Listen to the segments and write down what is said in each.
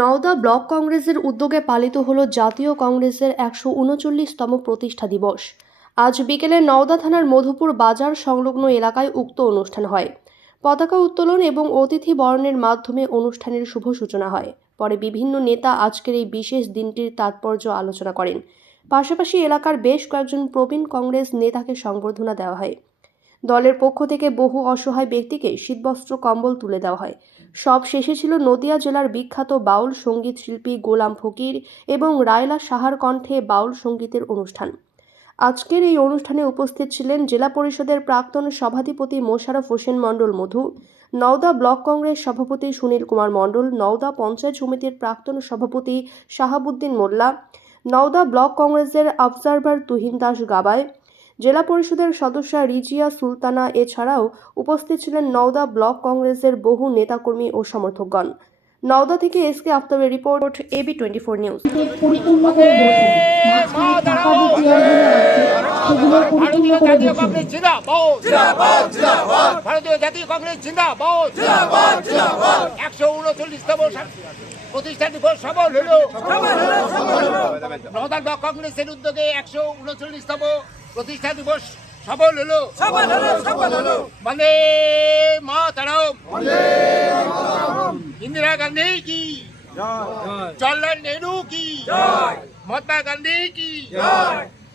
Nowda block কংগ্রেসের উদ্যোগে পালিত হল জাতীয় কংগ্রেসের একশো উনচল্লিশতম প্রতিষ্ঠা দিবস। আজ বিকেলে নওদা থানার মধুপুর বাজার সংলগ্ন এলাকায় উক্ত অনুষ্ঠান হয়। পতাকা উত্তোলন এবং অতিথি বরণের মাধ্যমে অনুষ্ঠানের শুভ সূচনা হয়। পরে বিভিন্ন নেতা আজকের এই বিশেষ দিনটির তাৎপর্য আলোচনা করেন। পাশাপাশি এলাকার বেশ কয়েকজন প্রবীণ কংগ্রেস নেতাকে সংবর্ধনা দেওয়া হয়। দলের পক্ষ থেকে বহু অসহায় ব্যক্তিকে শীতবস্ত্র, কম্বল তুলে দেওয়া হয়। সব শেষে ছিল নদিয়া জেলার বিখ্যাত বাউল সংগীত শিল্পী গোলাম ফকির এবং রায়লা সাহার কণ্ঠে বাউল সঙ্গীতের অনুষ্ঠান। আজকের এই অনুষ্ঠানে উপস্থিত ছিলেন জেলা পরিষদের প্রাক্তন সভাধিপতি মোশারফ হোসেন মণ্ডল মধু, নওদা ব্লক কংগ্রেস সভাপতি সুনীল কুমার মণ্ডল, নওদা পঞ্চায়েত সমিতির প্রাক্তন সভাপতি শাহাবুদ্দিন মোল্লা, নওদা ব্লক কংগ্রেসের অবজারভার তুহিন দাস গাবায় জেলা পরিষদের সদস্যা রিজিয়া সুলতানা এছাড়াও উপস্থিত ছিলেন নওদা ব্লক কংগ্রেসের বহু নেতাকর্মী ও সমর্থকগণ। নওদা থেকে SK আফতাবের report AB twenty four news. ভারতীয় জাতীয় কংগ্রেস জিন্দাবাদ। একশো উনচল্লিশতম প্রতিষ্ঠা দিবস সফল হলো। নওদা ব্লক কংগ্রেসের উদ্যোগে একশো উনচল্লিশতম প্রতিষ্ঠা দিবস সফল হলো। মানে মা তারম ইন্দিরা গান্ধী কি? জওয়াহরলাল নেহরু কি? জয়। মহাত্মা গান্ধী কি?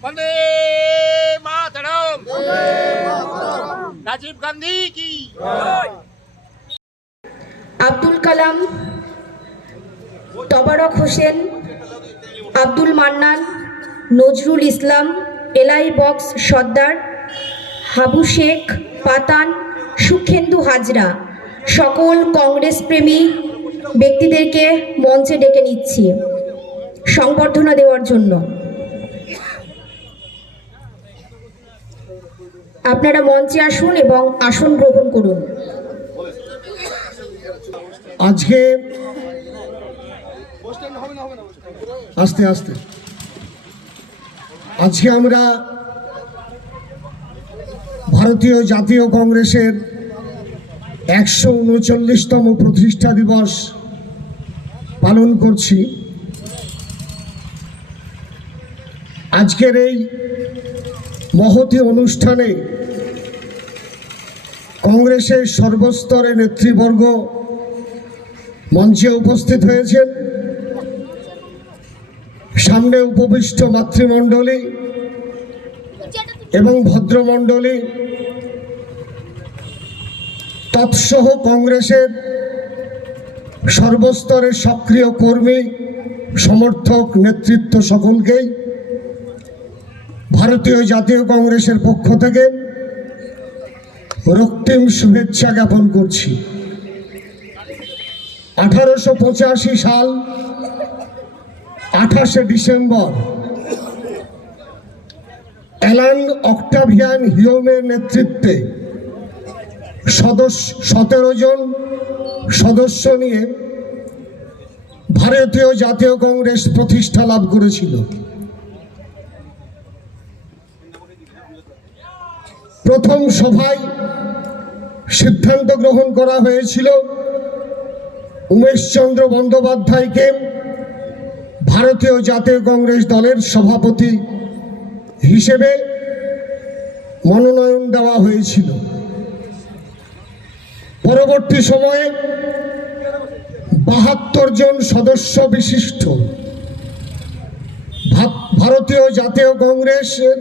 মানে মা তারম রাজীব গান্ধী কি? জয়। আব্দুল কালাম তবারক হোসেন আব্দুল মান্নান নজরুল ইসলাম এলাই বক্স, সর্দার, হাবু শেখ, পাতান, সুখেন্দু হাজরা। সকল কংগ্রেস প্রেমী ব্যক্তিদেরকে মঞ্চে ডেকে নিচ্ছি সংবর্ধনা দেওয়ার জন্য। আপনারা মঞ্চে আসুন এবং আসন গ্রহণ করুন। আজকে আস্তে আস্তে। আজকে আমরা ভারতীয় জাতীয় কংগ্রেসের একশো উনচল্লিশতম প্রতিষ্ঠা দিবস পালন করছি। আজকের এই মহতি অনুষ্ঠানে কংগ্রেসের সর্বস্তরের নেতৃবর্গ মঞ্চে উপস্থিত হয়েছেন। সামনে উপবিষ্ট মাতৃমণ্ডলী এবং ভদ্রমণ্ডলী তৎসহ কংগ্রেসের সর্বস্তরের সক্রিয় কর্মী, সমর্থক, নেতৃত্ব সকলকেই ভারতীয় জাতীয় কংগ্রেসের পক্ষ থেকে রক্তিম শুভেচ্ছা জ্ঞাপন করছি। আঠারোশো পঁচাশি সাল আঠাশে ডিসেম্বর, অ্যালান অক্টাভিয়ান হিওমের নেতৃত্বে সদস্য সতেরো জন সদস্য নিয়ে ভারতীয় জাতীয় কংগ্রেস প্রতিষ্ঠা লাভ করেছিল। প্রথম সভায় সিদ্ধান্ত গ্রহণ করা হয়েছিল উমেশচন্দ্র বন্দ্যোপাধ্যায়কে ভারতীয় জাতীয় কংগ্রেস দলের সভাপতি হিসেবে মনোনয়ন দেওয়া হয়েছিল। পরবর্তী সময়ে বাহাত্তর জন সদস্য বিশিষ্ট ভারতীয় জাতীয় কংগ্রেসের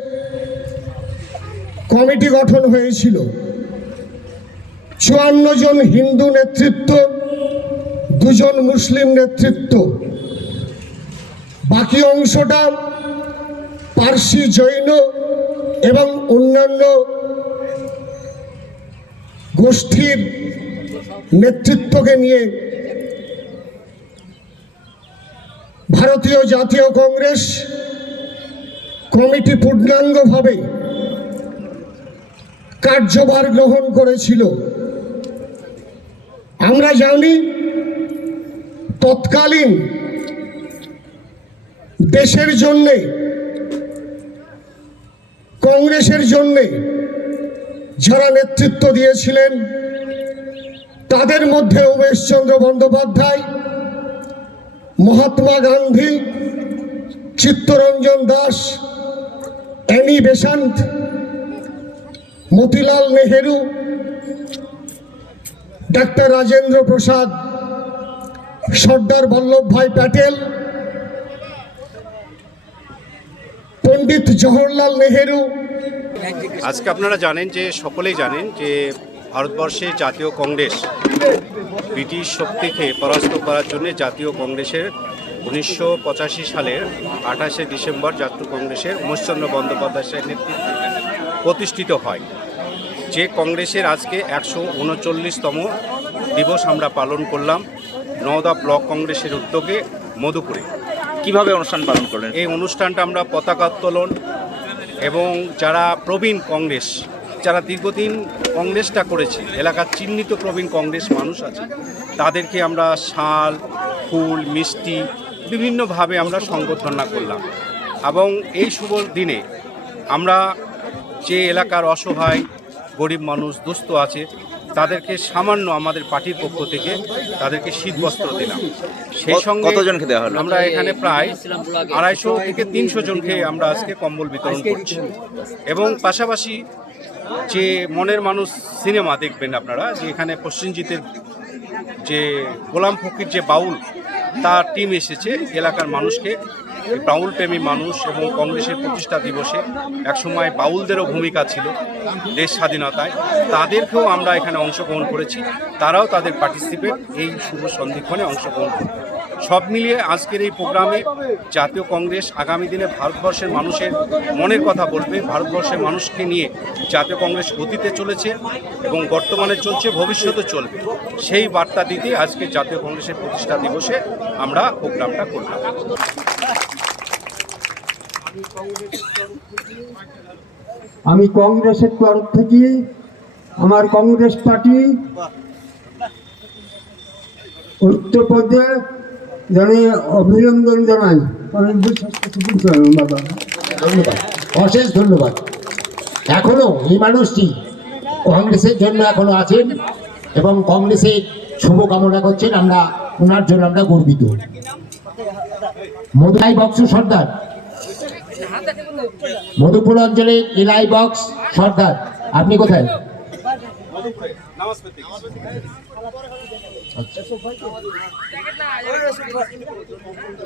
কমিটি গঠন হয়েছিল। চুয়ান্ন জন হিন্দু নেতৃত্ব, দুজন মুসলিম নেতৃত্ব। বাকি অংশটা পার্সি জৈন এবং অন্যান্য গোষ্ঠীর নেতৃত্বকে নিয়ে ভারতীয় জাতীয় কংগ্রেস কমিটি পূর্ণাঙ্গভাবে কার্যভার গ্রহণ করেছিল। আমরা জানি তৎকালীন দেশের জন্যে, কংগ্রেসের জন্যে যারা নেতৃত্ব দিয়েছিলেন, তাদের মধ্যে Umeshchandra Bandyopadhyay, Mahatma Gandhi, Chittaranjan Das Annie Besant Motilal Nehru, doctor Rajendra Prasad, Sardar Vallabhbhai Patel Pandit Jawaharlal Nehru. আজকে আপনারা জানেন যে, সকলেই জানেন যে, ভারতবর্ষে জাতীয় কংগ্রেস ব্রিটিশ শক্তিকে পরাস্ত করার জন্য জাতীয় কংগ্রেসের উনিশশো পঁচাশি সালের আঠাশে ডিসেম্বর জাতীয় কংগ্রেসের উমেশচন্দ্র বন্দ্যোপাধ্যায়ের নেতৃত্বে প্রতিষ্ঠিত হয়। যে কংগ্রেসের আজকে একশো উনচল্লিশতম দিবস আমরা পালন করলাম, নওদা ব্লক কংগ্রেসের উদ্যোগে মধুপুরে। কীভাবে অনুষ্ঠান পালন করলেন? এই অনুষ্ঠানটা আমরা পতাকা উত্তোলন এবং যারা প্রবীণ কংগ্রেস, যারা দীর্ঘদিন কংগ্রেসটা করেছে, এলাকার চিহ্নিত প্রবীণ কংগ্রেস মানুষ আছে, তাদেরকে আমরা শাল, ফুল, মিষ্টি বিভিন্নভাবে আমরা সংবর্ধনা করলাম। এবং এই শুভ দিনে আমরা যে এলাকার অসহায়, গরিব মানুষ, দুস্থ আছে তাদেরকে সামান্য আমাদের পার্টির পক্ষ থেকে তাদেরকে শীত বস্ত্র দিলাম সেই সঙ্গে কতজনকে দেওয়া হলো? আমরা এখানে প্রায় আড়াইশো থেকে তিনশো জনকে আমরা আজকে কম্বল বিতরণ করছি এবং পাশাপাশি যে মনের মানুষ সিনেমা দেখবেন আপনারা যে এখানে পশ্চিমজিতের যে গোলাম ফকির যে বাউল তার টিম এসেছে এলাকার মানুষকে এই বাউল প্রেমী মানুষ এবং কংগ্রেসের প্রতিষ্ঠা দিবসে একসময় বাউলদেরও ভূমিকা ছিল দেশ স্বাধীনতায়। তাদেরকেও আমরা এখানে অংশগ্রহণ করেছি। তারাও তাদের পার্টিসিপেট এই শুভ সন্ধিক্ষণে অংশগ্রহণ করবে। সব মিলিয়ে আজকের এই প্রোগ্রামে জাতীয় কংগ্রেস আগামী দিনে ভারতবর্ষের মানুষের মনের কথা বলবে। ভারতবর্ষের মানুষকে নিয়ে জাতীয় কংগ্রেস অতীতে চলেছে এবং বর্তমানে চলছে, ভবিষ্যতে চলবে। সেই বার্তা দিতে আজকে জাতীয় কংগ্রেসের প্রতিষ্ঠা দিবসে আমরা প্রোগ্রামটা করলাম। আমি কংগ্রেসের তরফ থেকে আমার কংগ্রেস পার্টি জানি অভিনন্দন জানাই। অশেষ ধন্যবাদ। এখনও এই মানুষটি কংগ্রেসের জন্য এখনও আছেন এবং কংগ্রেসের শুভকামনা করছেন। আমরা ওনার জন্য আমরা গর্বিত। মধুরাই বক্স সর্দার। মধুপুর অঞ্চলের এলাই বক্স সর্দার আপনি কোথায়?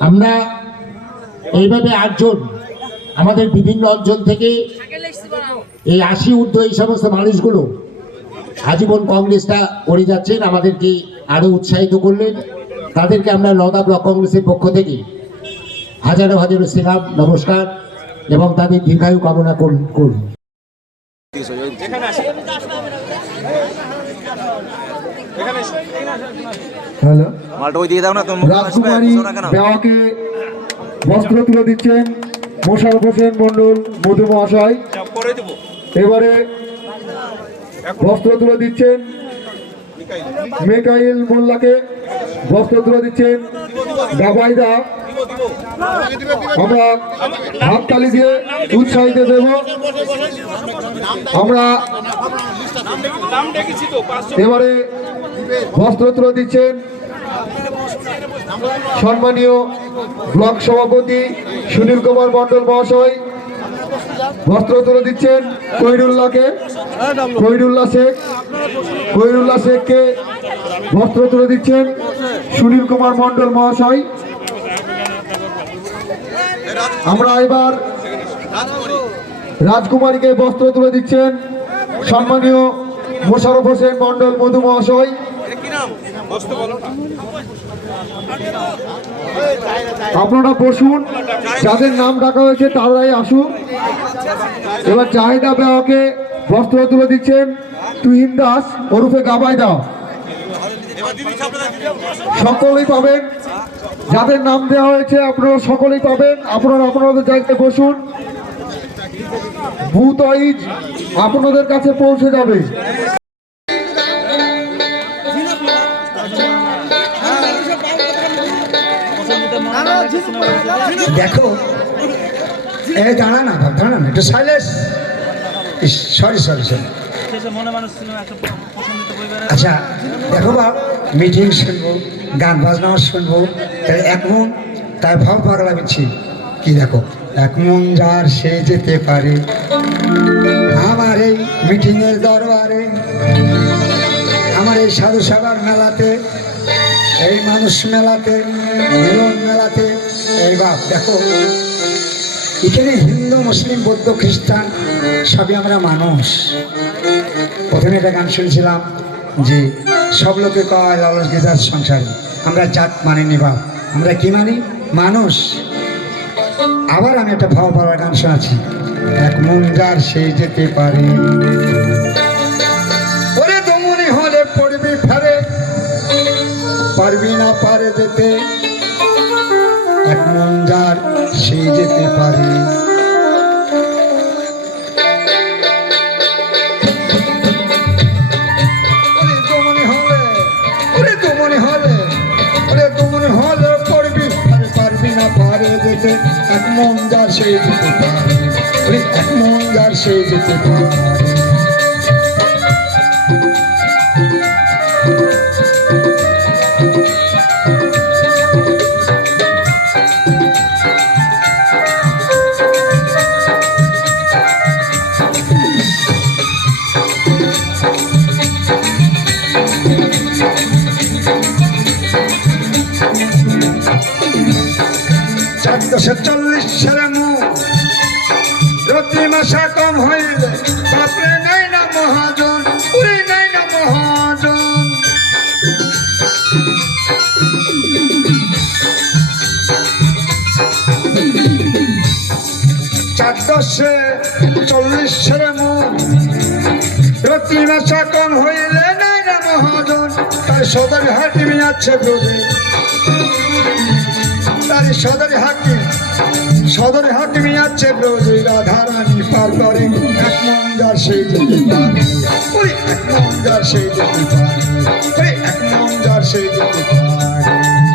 আমরা এইভাবে আটজন আমাদের বিভিন্ন অঞ্চল থেকে এই আশি ঊর্ধ্ব এই সমস্ত মানুষগুলো আজীবন কংগ্রেসটা করে যাচ্ছেন, আমাদেরকে আরও উৎসাহিত করলেন। তাদেরকে আমরা নদা ব্লক কংগ্রেসের পক্ষ থেকে হাজারো হাজারো সেলাম, নমস্কার। এবং তাদের দীর্ঘায়ু কামনা হ্যালো? রাজকুমারী দেওয়াকে বস্ত্র তুলে দিচ্ছেন মোশারফ হোসেন মন্ডল মধু মহাশয় এবারে বস্ত্র তুলে দিচ্ছেন মেকাইল। মোল্লাকে বস্ত্র তুলে দিচ্ছেন। গাবাইদা আমরা হাততালি দিয়ে উৎসাহিত দেব। আমরা এবারে বস্ত্র দিচ্ছেন সম্মানীয় ব্লক সভাপতি সুনীল কুমার মন্ডল মহাশয়। বস্ত্র তুলে দিচ্ছেন কহিরুল্লাহকে কহিরুল্লাহ শেখ কহিরুল্লাহ শেখকে বস্ত্র তুলে দিচ্ছেন সুনীল কুমার মন্ডল মহাশয়। আমরা এবার রাজকুমারীকে বস্ত্র তুলে দিচ্ছেন সম্মানীয় মোশারফ হোসেন মন্ডল মধু মহাশয় আপনারা বসুন, যাদের নাম ডাকা হয়েছে তারাই আসুন। এবার চাহিদা বেওয়াকে বস্ত্র তুলে দিচ্ছেন তুহিন দাস ওরফে গাবাই দাও। সকলেই পাবেন যাদের নাম দেওয়া হয়েছে আপনারা সকলেই পাবেন। আপনারা আপনাদের জায়গায় বসুন। ওয়াইজ আপনাদের কাছে পৌঁছে যাবে। দেখো, এ দাঁড়া না দাঁড়া না একটু সাইলেন্স। সরি সরি সরি আচ্ছা দেখো বা, মিটিং শুনব, গান বাজনাও শুনব, তাহলে এক মন, তাই ভাব পাগলা বিচ্ছি কি দেখো, এক মন যার সে যেতে পারে, আমার এই মিটিংয়ের দরবারে, আমার এই সাধু সভার মেলাতে, এই মানুষ মেলাতে মেলাতে, এই বাপ, দেখো। এখানে হিন্দু, মুসলিম, বৌদ্ধ, খ্রিস্টান, সবই আমরা মানুষ। প্রথমে একটা গান শুনছিলাম যে, সব লোকে কয় লালস গীতার সংসারী। আমরা জাত মানিনি বাপ। আমরা কি মানি? মানুষ। আবার আমি একটা ভাব পাওয়ার গান শোনাচ্ছি। এক মন যার সেই যেতে পারে। ওরে দমনি হলে পড়বি ফেরে। পারবি না পারে যেতে। মন যার সেই যেতে পারে। এক মন যার সেই যেতে পারে। এক মন যার সেই যেতে পারে। চোদ্দশো চল্লিশ সালে মুখ প্রতি মাসা কম হইলে তারপরে নাই না মহাজন, উড়ে নাই না মহাজন। চারদশে চল্লিশ সালে মুখ প্রতি মাসা কম হইলে, নাই না মহাজন, তাই সদর হাটিমি আছে বুঝে তার সদরে হাকিম সদরে হাকিমি আছে ব্রজে রাধারানী পার করে। এক মন্দার সেই যেতে পারে ওই এক মন্দার সেই যেতে পারে ওই এক মন্দার সেই যেতে পারে